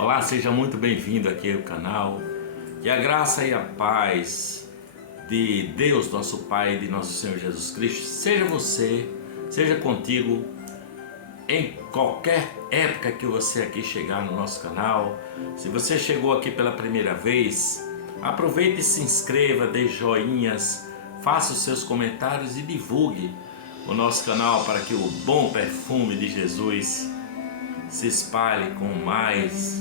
Olá, seja muito bem-vindo aqui ao canal. Que a graça e a paz de Deus, nosso Pai, e de nosso Senhor Jesus Cristo, seja você, seja contigo, em qualquer época que você aqui chegar no nosso canal. Se você chegou aqui pela primeira vez, aproveite e se inscreva, dê joinhas, faça os seus comentários e divulgue o nosso canal para que o bom perfume de Jesus se espalhe com mais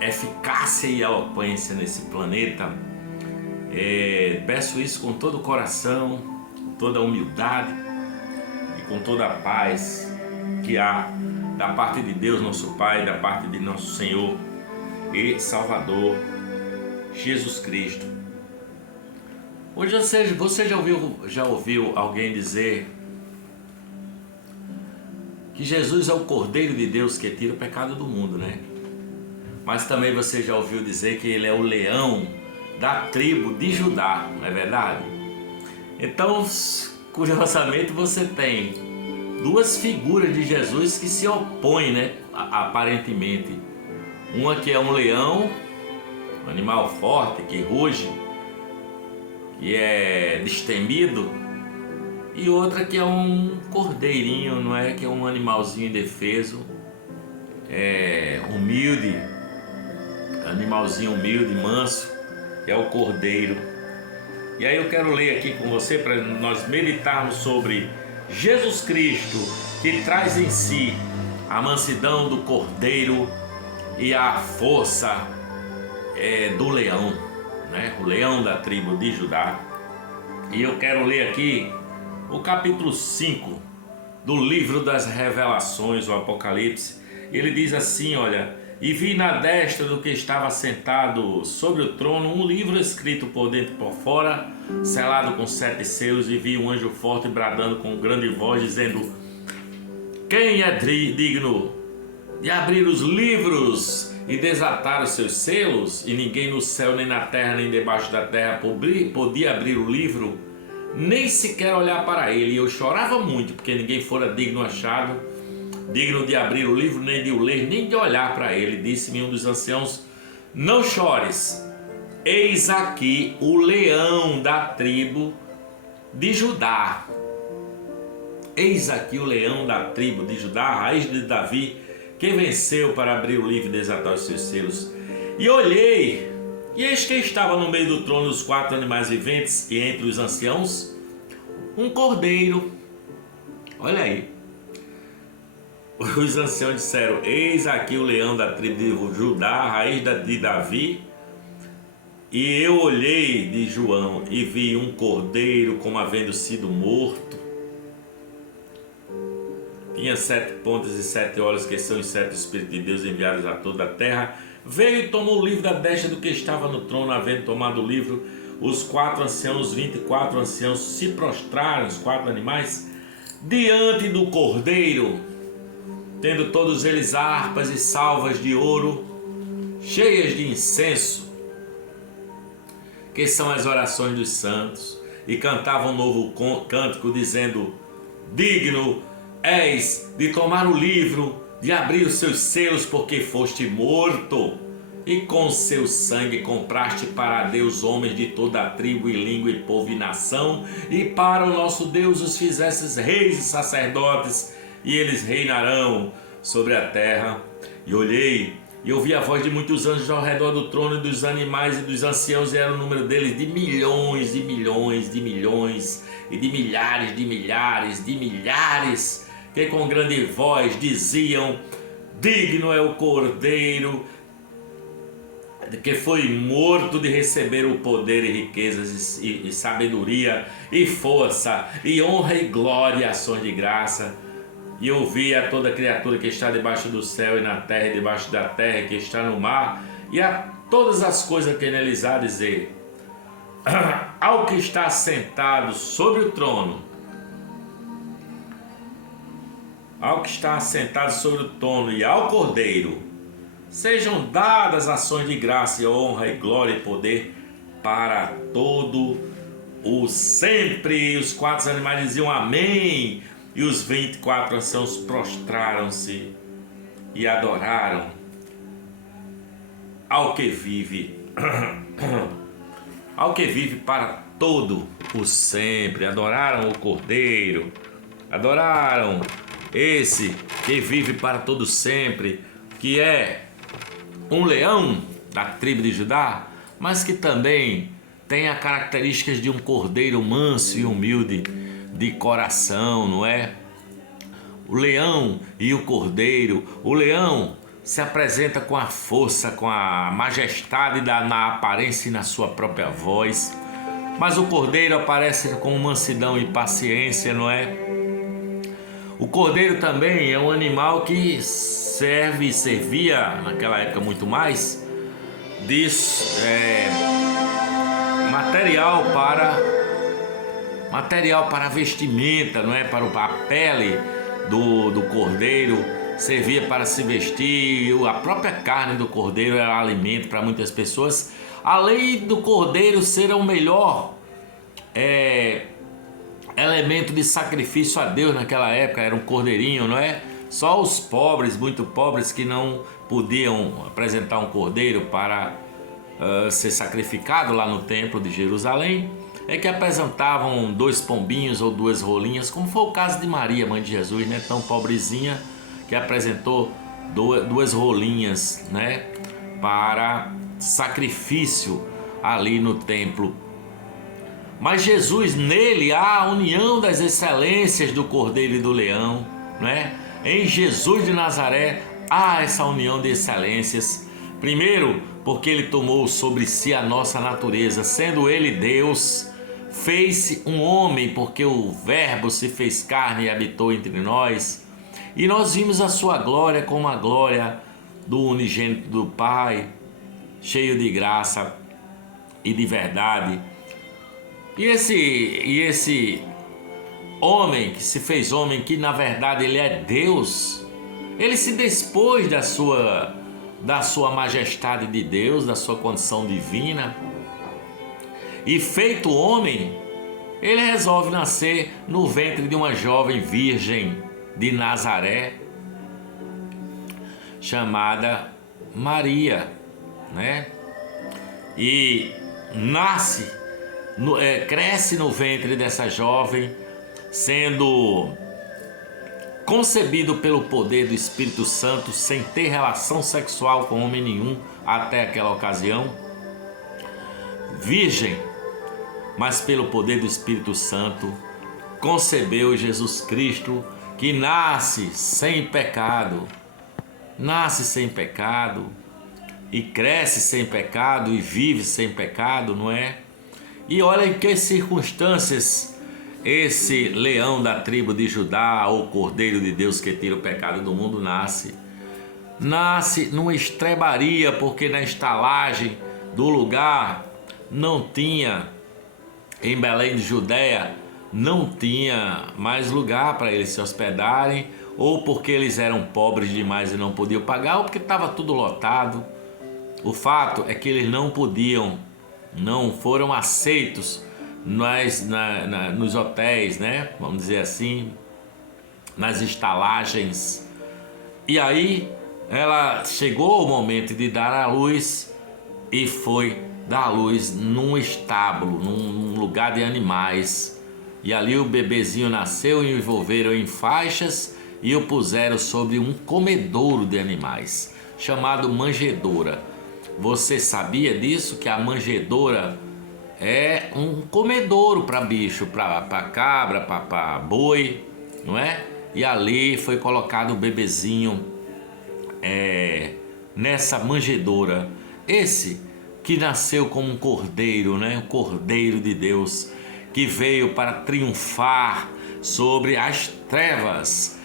eficácia e eloquência nesse planeta. Peço isso com todo o coração, com toda a humildade e com toda a paz que há da parte de Deus, nosso Pai, da parte de nosso Senhor e Salvador Jesus Cristo. Hoje você já ouviu alguém dizer que Jesus é o Cordeiro de Deus que tira o pecado do mundo, né? Mas também você já ouviu dizer que ele é o leão da tribo de Judá, não é verdade? Então, curiosamente, você tem duas figuras de Jesus que se opõem, né? Aparentemente. Uma que é um leão, um animal forte que ruge, que é destemido, e outra que é um cordeirinho, não é? Que é um animalzinho indefeso, humilde, animalzinho humilde, manso, que é o cordeiro. E aí eu quero ler aqui com você para nós meditarmos sobre Jesus Cristo, que traz em si a mansidão do cordeiro e a força do leão, né? O leão da tribo de Judá. E eu quero ler aqui o capítulo 5 do livro das Revelações, o Apocalipse. Ele diz assim, olha: "E vi na destra do que estava sentado sobre o trono um livro escrito por dentro e por fora, selado com 7 selos, e vi um anjo forte bradando com grande voz, dizendo: Quem é digno de abrir os livros e desatar os seus selos? E ninguém no céu, nem na terra, nem debaixo da terra podia abrir o livro, nem sequer olhar para ele. E eu chorava muito, porque ninguém fora digno de abrir o livro, nem de o ler, nem de olhar para ele. Disse-me um dos anciãos: Não chores, eis aqui o leão da tribo de Judá. Eis aqui o leão da tribo de Judá, a raiz de Davi, que venceu para abrir o livro e desatar os seus selos. E olhei, e eis que estava no meio do trono dos 4 animais viventes, e entre os anciãos um cordeiro." Olha aí. Os anciãos disseram: Eis aqui o leão da tribo de Judá, a raiz de Davi. E eu olhei, de João, e vi um cordeiro como havendo sido morto. Tinha 7 pontas e 7 olhos, que são os 7 Espíritos de Deus enviados a toda a terra. Veio e tomou o livro da destra do que estava no trono. Havendo tomado o livro, os 4 anciãos, os 24 anciãos, se prostraram, os 4 animais, diante do cordeiro, tendo todos eles harpas e salvas de ouro, cheias de incenso, que são as orações dos santos, e cantavam um novo cântico, dizendo: Digno és de tomar o livro, de abrir os seus selos, porque foste morto, e com seu sangue compraste para Deus homens de toda a tribo e língua e povo e nação, e para o nosso Deus os fizestes reis e sacerdotes, e eles reinarão sobre a terra. E olhei, e ouvi a voz de muitos anjos ao redor do trono, e dos animais e dos anciãos, e era o número deles de milhões, de milhões, de milhões, e de milhares, de milhares, de milhares, que com grande voz diziam: Digno é o cordeiro que foi morto de receber o poder e riquezas e sabedoria e força e honra e glória e ações de graça. E ouvi a toda criatura que está debaixo do céu e na terra e debaixo da terra, que está no mar, e a todas as coisas que neles há, dizer: Ao que está sentado sobre o trono, ao que está sentado sobre o trono e ao cordeiro, sejam dadas ações de graça e honra e glória e poder para todo o sempre. E os 4 animais diziam amém, e os 24 anciãos prostraram-se e adoraram ao que vive, ao que vive para todo o sempre. Adoraram o Cordeiro, adoraram esse que vive para todo sempre, que é um leão da tribo de Judá, mas que também tem as características de um cordeiro manso e humilde de coração, não é? O leão e o cordeiro. O leão se apresenta com a força, com a majestade na aparência e na sua própria voz, mas o cordeiro aparece com mansidão e paciência, não é? O cordeiro também é um animal que servia naquela época muito mais de material para vestimenta, não é? Para a pele do cordeiro servia para se vestir. A própria carne do cordeiro era alimento para muitas pessoas. Além do cordeiro ser o melhor elemento de sacrifício a Deus naquela época, era um cordeirinho, não é? Só os pobres, muito pobres, que não podiam apresentar um cordeiro para ser sacrificado lá no templo de Jerusalém, é que apresentavam 2 pombinhos ou 2 rolinhas, como foi o caso de Maria, mãe de Jesus, né? Tão pobrezinha, que apresentou 2 rolinhas, né? Para sacrifício ali no templo. Mas Jesus, nele há a união das excelências do Cordeiro e do Leão, né? Em Jesus de Nazaré há essa união de excelências. Primeiro, porque ele tomou sobre si a nossa natureza, sendo ele Deus, fez-se um homem, porque o Verbo se fez carne e habitou entre nós. E nós vimos a sua glória como a glória do unigênito do Pai, cheio de graça e de verdade. E esse homem que se fez homem, que na verdade ele é Deus, ele se dispôs da sua majestade de Deus, da sua condição divina, e feito homem, ele resolve nascer no ventre de uma jovem virgem de Nazaré, chamada Maria, né? E cresce no ventre dessa jovem, sendo concebido pelo poder do Espírito Santo, sem ter relação sexual com homem nenhum até aquela ocasião, virgem, mas pelo poder do Espírito Santo concebeu Jesus Cristo, que nasce sem pecado e cresce sem pecado e vive sem pecado, não é? E olha em que circunstâncias esse leão da tribo de Judá, ou Cordeiro de Deus que tira o pecado do mundo, nasce. Nasce numa estrebaria, porque na estalagem do lugar não tinha, em Belém de Judéia, não tinha mais lugar para eles se hospedarem, ou porque eles eram pobres demais e não podiam pagar, ou porque estava tudo lotado. O fato é que eles não foram aceitos nos hotéis, né? Vamos dizer assim, nas estalagens. E aí ela chegou o momento de dar à luz e foi dar à luz num estábulo, num lugar de animais. E ali o bebezinho nasceu e o envolveram em faixas e o puseram sobre um comedouro de animais, chamado manjedoura. Você sabia disso? Que a manjedoura é um comedouro para bicho, para cabra, para boi, não é? E ali foi colocado o bebezinho nessa manjedoura. Esse que nasceu como um cordeiro, né? O Cordeiro de Deus, que veio para triunfar sobre as trevas,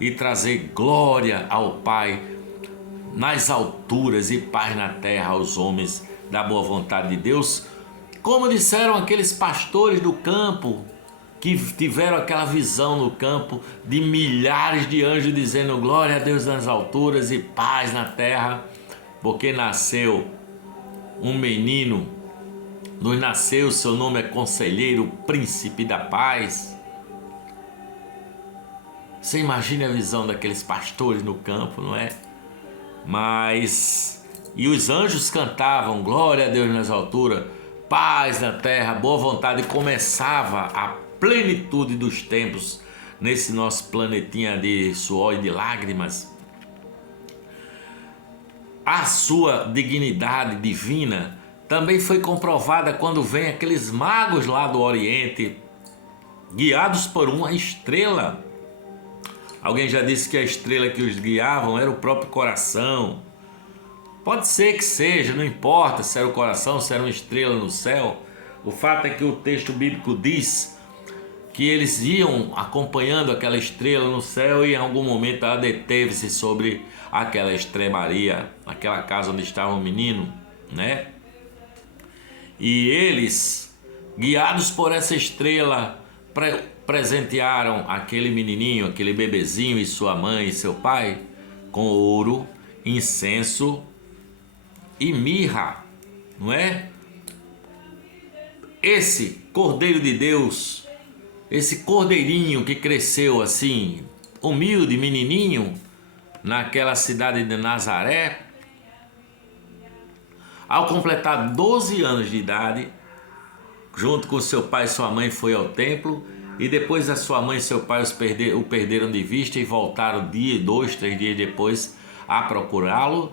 e trazer glória ao Pai nas alturas e paz na terra aos homens da boa vontade de Deus, como disseram aqueles pastores do campo, que tiveram aquela visão no campo de milhares de anjos dizendo glória a Deus nas alturas e paz na terra, porque nasceu um menino, nos nasceu, seu nome é Conselheiro, Príncipe da Paz. Você imagina a visão daqueles pastores no campo, não é? E os anjos cantavam, glória a Deus nas alturas, paz na terra, boa vontade, e começava a plenitude dos tempos nesse nosso planetinha de suor e de lágrimas. A sua dignidade divina também foi comprovada quando vem aqueles magos lá do Oriente, guiados por uma estrela. Alguém já disse que a estrela que os guiavam era o próprio coração. Pode ser que seja, não importa se era o coração, se era uma estrela no céu. O fato é que o texto bíblico diz que eles iam acompanhando aquela estrela no céu e em algum momento ela deteve-se sobre aquela estrebaria, aquela casa onde estava o menino, né? E eles, guiados por essa estrela, presentearam aquele menininho, aquele bebezinho e sua mãe e seu pai com ouro, incenso e mirra, não é? Esse Cordeiro de Deus, esse cordeirinho que cresceu assim, humilde, menininho, naquela cidade de Nazaré, ao completar 12 anos de idade, junto com seu pai e sua mãe foi ao templo, e depois a sua mãe e seu pai o perderam de vista e voltaram 2, 3 dias depois a procurá-lo.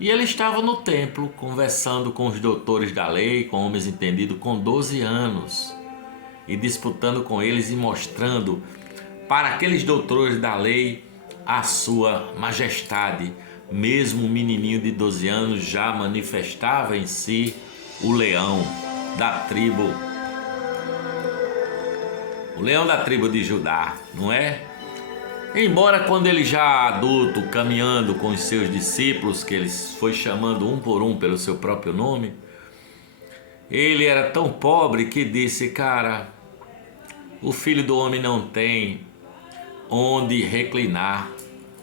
E ele estava no templo conversando com os doutores da lei, com homens entendidos, com 12 anos, e disputando com eles e mostrando para aqueles doutores da lei a sua majestade. Mesmo um menininho de 12 anos já manifestava em si o leão da tribo, de Judá, não é? Embora quando ele já adulto, caminhando com os seus discípulos, que eles foi chamando um por um pelo seu próprio nome, ele era tão pobre que disse, cara, o Filho do Homem não tem onde reclinar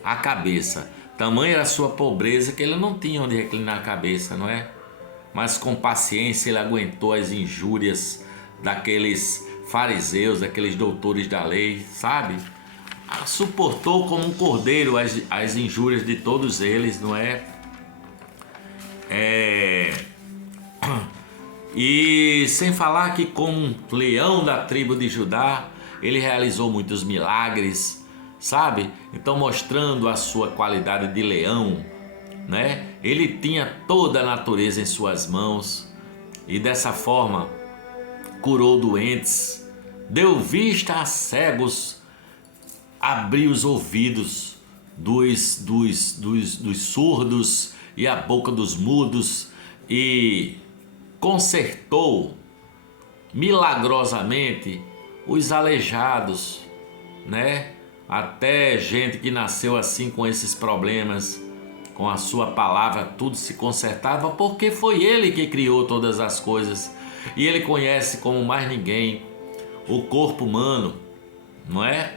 a cabeça. Tamanha era a sua pobreza que ele não tinha onde reclinar a cabeça, não é? Mas com paciência ele aguentou as injúrias daqueles fariseus, daqueles doutores da lei, sabe? Suportou como um cordeiro as injúrias de todos eles, não é? E sem falar que como um leão da tribo de Judá, ele realizou muitos milagres, sabe? Então mostrando a sua qualidade de leão, né? Ele tinha toda a natureza em suas mãos e dessa forma curou doentes, deu vista a cegos, abriu os ouvidos dos surdos e a boca dos mudos e consertou milagrosamente os aleijados, né? Até gente que nasceu assim com esses problemas, com a sua palavra tudo se consertava, porque foi ele que criou todas as coisas e ele conhece como mais ninguém o corpo humano, não é?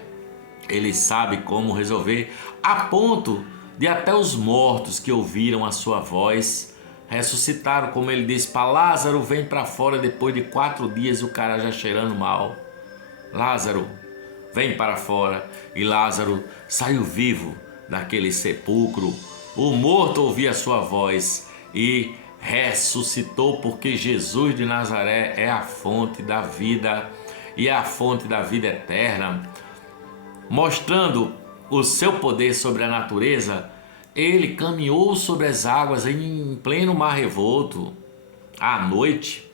Ele sabe como resolver, a ponto de até os mortos que ouviram a sua voz ressuscitaram, como ele disse para Lázaro, vem para fora. Depois de 4 dias o cara já cheirando mal, Lázaro, vem para fora. E Lázaro saiu vivo daquele sepulcro. O morto ouvia a sua voz e ressuscitou, porque Jesus de Nazaré é a fonte da vida e é a fonte da vida eterna. Mostrando o seu poder sobre a natureza, ele caminhou sobre as águas em pleno mar revolto, à noite,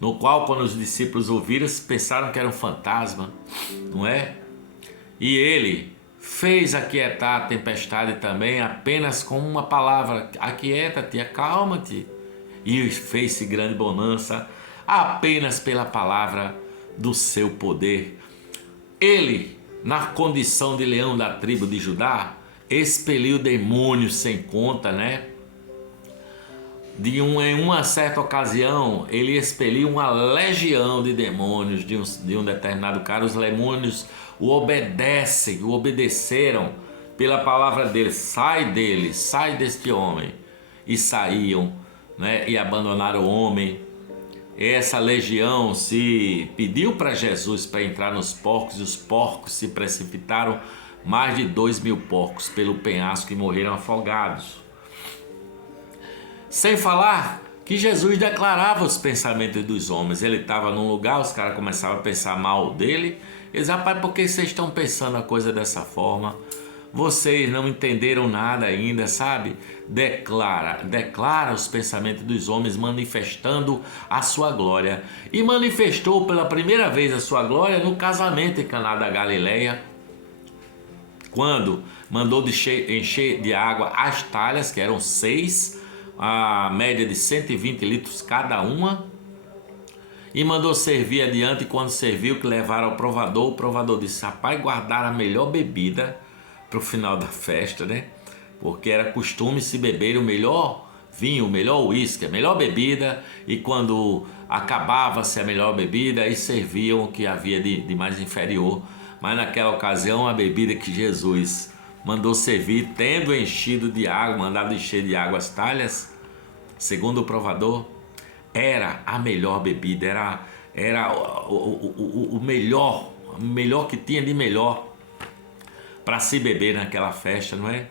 no qual, quando os discípulos ouviram, pensaram que era um fantasma, não é? E ele fez aquietar a tempestade também, apenas com uma palavra: aquieta-te, acalma-te. E fez-se grande bonança, apenas pela palavra do seu poder. Ele, na condição de leão da tribo de Judá, expeliu demônios sem conta, né? Em uma certa ocasião, ele expeliu uma legião de demônios de um determinado cara. Os demônios o obedeceram pela palavra dele: sai dele, sai deste homem. E saíam, né? E abandonaram o homem. essa legião se pediu para Jesus para entrar nos porcos, e os porcos se precipitaram, mais de 2.000 porcos pelo penhasco e morreram afogados. Sem falar que Jesus declarava os pensamentos dos homens. Ele estava num lugar, os caras começavam a pensar mal dele. Eles, rapaz, por que vocês estão pensando a coisa dessa forma? Vocês não entenderam nada ainda, sabe? Declara os pensamentos dos homens, manifestando a sua glória. E manifestou pela primeira vez a sua glória no casamento em Caná da Galileia, quando mandou encher de água as talhas, que eram 6, a média de 120 litros cada uma, e mandou servir adiante. E quando serviu, que levaram ao provador, o provador disse: rapaz, guardaram a melhor bebida para o final da festa, né? Porque era costume se beber o melhor vinho, o melhor uísque, a melhor bebida, e quando acabava-se a melhor bebida, aí serviam o que havia de mais inferior. Mas naquela ocasião, a bebida que Jesus mandou servir, tendo enchido de água, mandado encher de água as talhas, segundo o provador, era a melhor bebida, era o melhor que tinha de melhor para se beber naquela festa, não é?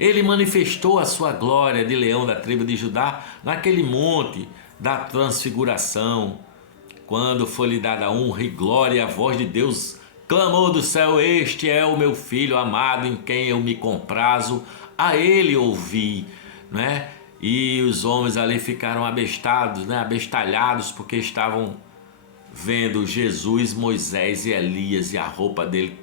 Ele manifestou a sua glória de leão da tribo de Judá naquele monte da transfiguração, quando foi-lhe dada honra e glória, e a voz de Deus clamou do céu: este é o meu filho amado, em quem eu me comprazo, a ele ouvi, né? E os homens ali ficaram abestados, né? Abestalhados, porque estavam vendo Jesus, Moisés e Elias, e a roupa dele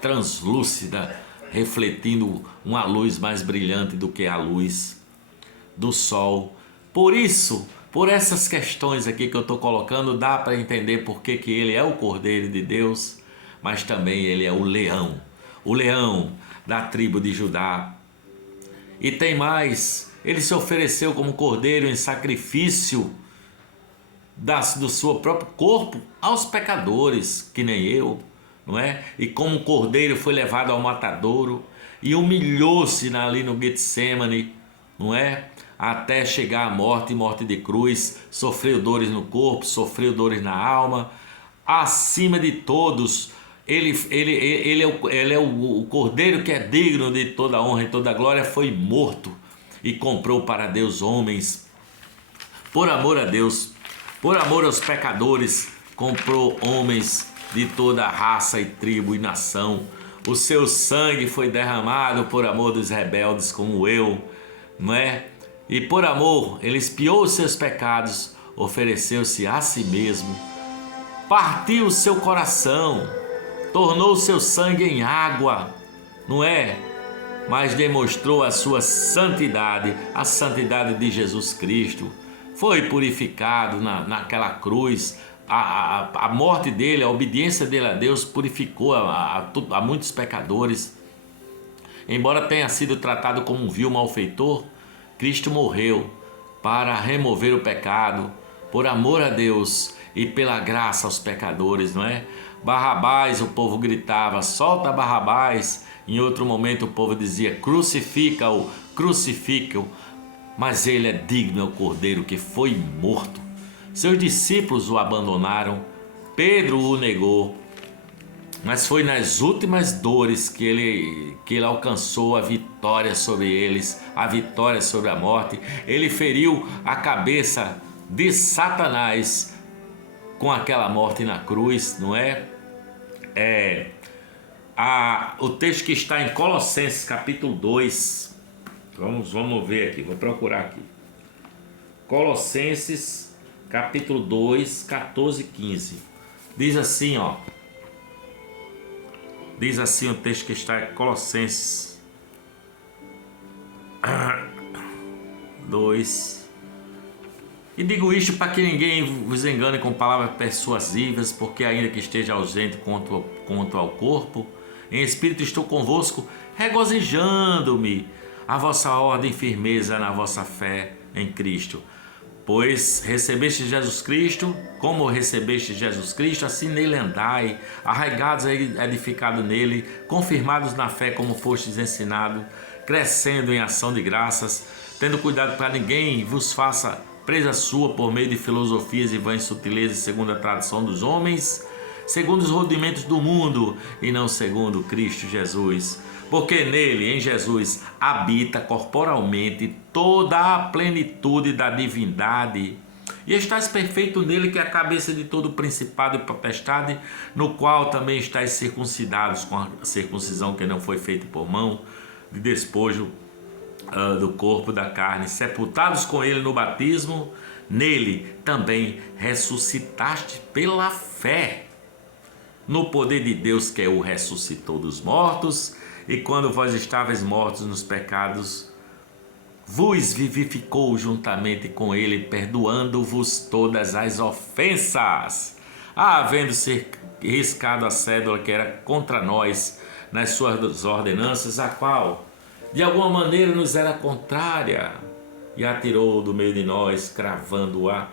translúcida, refletindo uma luz mais brilhante do que a luz do sol. Por isso, por essas questões aqui que eu estou colocando, dá para entender por que ele é o Cordeiro de Deus, mas também ele é o leão da tribo de Judá. E tem mais, ele se ofereceu como cordeiro em sacrifício do seu próprio corpo aos pecadores, que nem eu, não é? E como cordeiro foi levado ao matadouro e humilhou-se ali no Getsemane, não é? Até chegar à morte de cruz, sofreu dores no corpo, sofreu dores na alma. Acima de todos, ele é o cordeiro que é digno de toda honra e toda glória, foi morto e comprou para Deus homens. Por amor a Deus, por amor aos pecadores, comprou homens de toda raça e tribo e nação. O seu sangue foi derramado por amor dos rebeldes como eu, não é? E por amor, ele expiou os seus pecados, ofereceu-se a si mesmo, partiu o seu coração, tornou o seu sangue em água, não é? Mas demonstrou a sua santidade, a santidade de Jesus Cristo. Foi purificado naquela cruz. A morte dele, a obediência dele a Deus purificou a muitos pecadores. Embora tenha sido tratado como um vil malfeitor, Cristo morreu para remover o pecado, por amor a Deus e pela graça aos pecadores, não é? Barrabás, o povo gritava: solta Barrabás. Em outro momento o povo dizia: crucifica-o, crucifica-o. Mas ele é digno, é o cordeiro que foi morto. Seus discípulos o abandonaram, Pedro o negou, mas foi nas últimas dores que ele alcançou a vitória sobre eles, a vitória sobre a morte. Ele feriu a cabeça de Satanás com aquela morte na cruz, não é? O texto que está em Colossenses capítulo 2, vamos ver aqui, vou procurar aqui. Colossenses capítulo 2, 14 e 15. Diz assim, ó. Diz assim o texto que está em Colossenses 2. E digo isto para que ninguém vos engane com palavras persuasivas, porque ainda que esteja ausente quanto ao corpo, em espírito estou convosco, regozijando-me a vossa ordem e firmeza na vossa fé em Cristo. Pois recebeste Jesus Cristo, como recebeste Jesus Cristo, assim nele andai, arraigados e edificados nele, confirmados na fé como fostes ensinado, crescendo em ação de graças, tendo cuidado para ninguém vos faça presa sua por meio de filosofias e vãs sutilezas, segundo a tradição dos homens, segundo os rudimentos do mundo e não segundo Cristo Jesus. Porque nele, em Jesus, habita corporalmente toda a plenitude da divindade. E estás perfeito nele, que é a cabeça de todo principado e potestade, no qual também estáis circuncidados com a circuncisão que não foi feita por mão, de despojo do corpo da carne, sepultados com ele no batismo, nele também ressuscitaste pela fé no poder de Deus, que o ressuscitou dos mortos, e quando vós estavais mortos nos pecados, vos vivificou juntamente com ele, perdoando-vos todas as ofensas, havendo-se riscado a cédula que era contra nós nas suas ordenanças, a qual de alguma maneira nos era contrária, e a tirou do meio de nós, cravando-a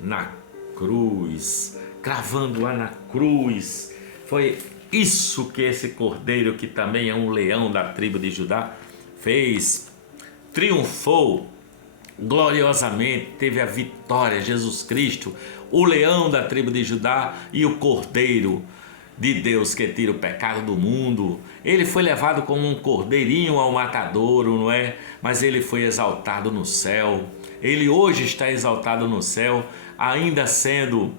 na cruz. Cravando-a na cruz. Foi isso que esse cordeiro, que também é um leão da tribo de Judá, fez. Triunfou gloriosamente, teve a vitória. Jesus Cristo, o leão da tribo de Judá e o cordeiro de Deus que tira o pecado do mundo. Ele foi levado como um cordeirinho ao matadouro, não é? Mas ele foi exaltado no céu. Ele hoje está exaltado no céu, ainda sendo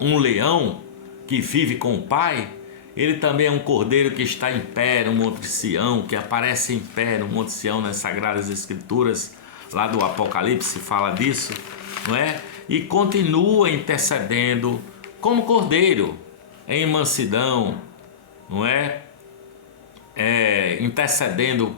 um leão que vive com o Pai. Ele também é um cordeiro que está em pé no Monte Sião, que aparece em pé no Monte Sião nas Sagradas Escrituras, lá do Apocalipse fala disso, não é? E continua intercedendo como cordeiro, em mansidão, não é? Intercedendo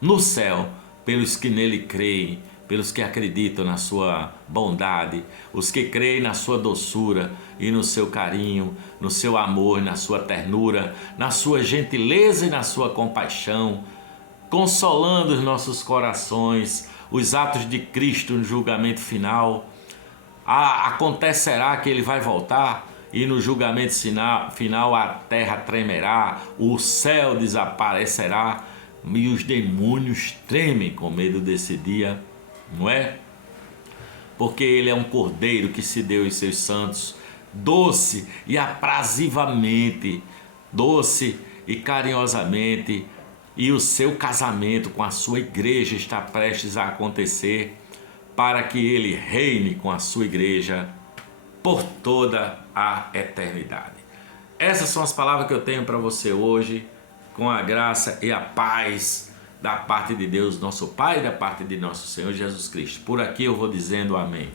no céu pelos que nele creem, pelos que acreditam na sua bondade, os que creem na sua doçura e no seu carinho, no seu amor, na sua ternura, na sua gentileza e na sua compaixão, consolando os nossos corações, os atos de Cristo no julgamento final. Acontecerá que ele vai voltar, e no julgamento final a terra tremerá, o céu desaparecerá e os demônios tremem com medo desse dia, não é? Porque ele é um cordeiro que se deu em seus santos, doce e aprazivamente, doce e carinhosamente, e o seu casamento com a sua igreja está prestes a acontecer, para que ele reine com a sua igreja por toda a eternidade. Essas são as palavras que eu tenho para você hoje, com a graça e a paz da parte de Deus, nosso Pai, e da parte de nosso Senhor Jesus Cristo. Por aqui eu vou dizendo amém.